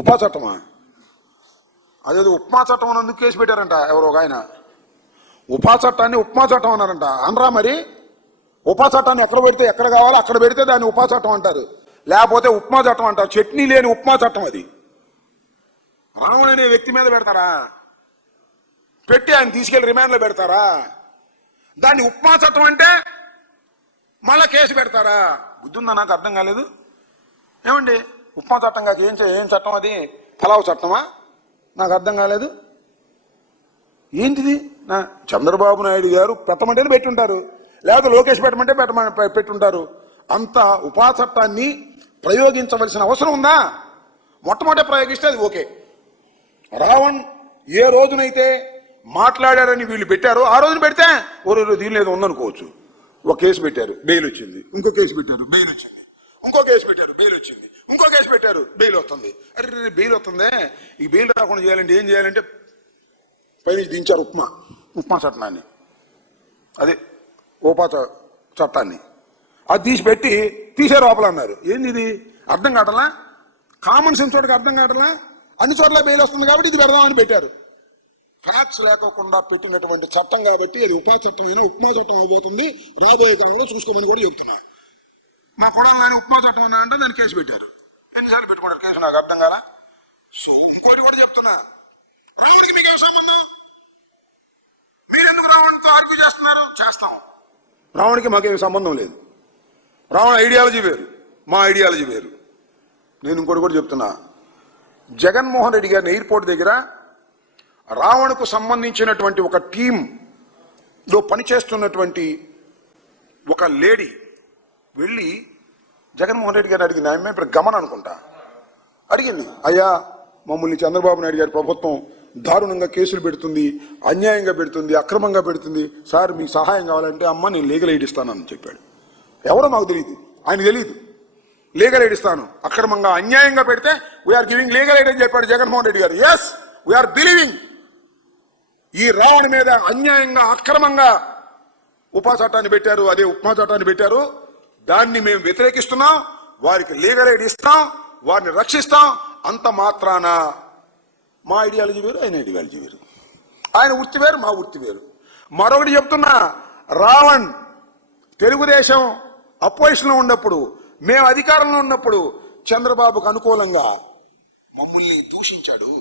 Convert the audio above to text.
ఉపా చట్టమా? అదేదో ఉప్మా చట్టం అని ఎందుకు కేసు పెట్టారంట ఎవరో ఒక ఆయన. ఉపా చట్టాన్ని ఉప్మా చట్టం అన్నారంట. అనరా మరి? ఉపా చట్టాన్ని ఎక్కడ పెడితే ఎక్కడ కావాలో అక్కడ పెడితే దాన్ని ఉపా చట్టం అంటారు, లేకపోతే ఉప్మా చట్టం అంటారు. చట్నీ లేని ఉప్మా చట్టం అది. రావణ్ అనే వ్యక్తి మీద పెడతారా? పెట్టి ఆయన తీసుకెళ్లి రిమాండ్లో పెడతారా? దాన్ని ఉప్మా చట్టం అంటే మళ్ళా కేసు పెడతారా? బుద్ధుందా? నాకు అర్థం కాలేదు. ఏమండి ఉప్మా చట్టం కాక ఏం చట్టం అది? పలావ్ చట్టమా? నాకు అర్థం కాలేదు. ఏంటిది? చంద్రబాబు నాయుడు గారు పెట్టమంటేనే పెట్టుంటారు, లేకపోతే లోకేష్ పెట్టమంటే పెట్టుంటారు. అంత ఉపా చట్టాన్ని ప్రయోగించవలసిన అవసరం ఉందా? మొట్టమొదటి ప్రయోగిస్తే అది ఓకే. రావణ్ ఏ రోజునైతే మాట్లాడారని వీళ్ళు పెట్టారో ఆ రోజున పెడితే దీనిలో ఏదో ఉందనుకోవచ్చు. ఒక కేసు పెట్టారు, బెయిల్ వచ్చింది. ఇంకో కేసు పెట్టారు, బెయిల్ వచ్చింది. ఇంకో కేసు పెట్టారు, బెయిల్ వచ్చింది. ఇంకో కేసు పెట్టారు, బెయిల్ వస్తుంది. అరే బెయిల్ వస్తుందే, ఈ బెయిల్ రాకుండా చేయాలంటే ఏం చేయాలంటే పైనుంచి దించారు ఉప్మా చట్టాన్ని, అదే ఉపా చట్టాన్ని. అది తీసిపెట్టి తీసే లోపల అన్నారు. ఏంది ఇది? అర్థం కావట్లా? కామన్ సెన్స్ చోటకి అర్థం కావట్లా? అన్ని చోట్ల బెయిల్ వస్తుంది కాబట్టి ఇది పెడదామని పెట్టారు. ఫ్యాక్ట్స్ లేకోకుండా పెట్టినటువంటి చట్టం కాబట్టి అది ఉపా చట్టం అయినా ఉప్మా చట్టం అవబోతుంది. రాబోయే కాలంలో చూసుకోమని కూడా చెబుతున్నారు. మా కొడాలని ఉప్మా చట్టం అన్నా అంటే దాన్ని కేసు పెట్టారు. ఎన్నిసార్లు పెట్టుకున్నారు కేసు? నాకు అర్థం కాదా? సో ఇంకోటి కూడా చెప్తున్నారు, రావణ్కి మీకేం సంబంధం? మీరెందుకు రావణ్తో ఆర్గ్యూ చేస్తున్నారు? చేస్తాం. రావణ్కి మాకేం సంబంధం లేదు. రావణ్ ఐడియాలజీ వేరు, మా ఐడియాలజీ వేరు. నేను ఇంకోటి కూడా చెప్తున్నా, జగన్మోహన్ రెడ్డి గారిని ఎయిర్పోర్ట్ దగ్గర రావణ్కు సంబంధించినటువంటి ఒక టీంలో పనిచేస్తున్నటువంటి ఒక లేడీ వెళ్ళి జగన్మోహన్ రెడ్డి గారిని అడిగింది. ఆమె ఇప్పుడు గమన అనుకుంటా అడిగింది, అయ్యా మమ్మల్ని చంద్రబాబు నాయుడు గారి ప్రభుత్వం దారుణంగా కేసులు పెడుతుంది, అన్యాయంగా పెడుతుంది, అక్రమంగా పెడుతుంది, సార్ మీకు సహాయం కావాలంటే అమ్మ నేను లీగల్ ఎయిడ్ ఇస్తానని చెప్పాడు. ఎవరో మాకు తెలియదు, ఆయన తెలియదు. లీగల్ ఎయిడ్ ఇస్తాను, అక్రమంగా అన్యాయంగా పెడితే వీఆర్ గివింగ్ లీగల్ ఎయిడ్ అని చెప్పాడు జగన్మోహన్ రెడ్డి గారు. Yes, we are believing. ఈ రావణ్ మీద అన్యాయంగా అక్రమంగా ఉపా చట్టాన్ని పెట్టారు, అదే ఉప్మా చట్టాన్ని పెట్టారు. దాన్ని మేము వ్యతిరేకిస్తున్నాం, వారికి లీగల్ ఎయిడ్ ఇస్తాం, వారిని రక్షిస్తాం. అంత మాత్రాన మా ఐడియాలజీ వేరు, ఆయన ఐడియాలజీ వేరు. ఆయన వృత్తి వేరు, మా వృత్తి వేరు. మరొకటి చెప్తున్నా, రావణ్ తెలుగుదేశం అపోజిషన్లో ఉన్నప్పుడు, మేము అధికారంలో ఉన్నప్పుడు చంద్రబాబుకు అనుకూలంగా మమ్మల్ని దూషించాడు.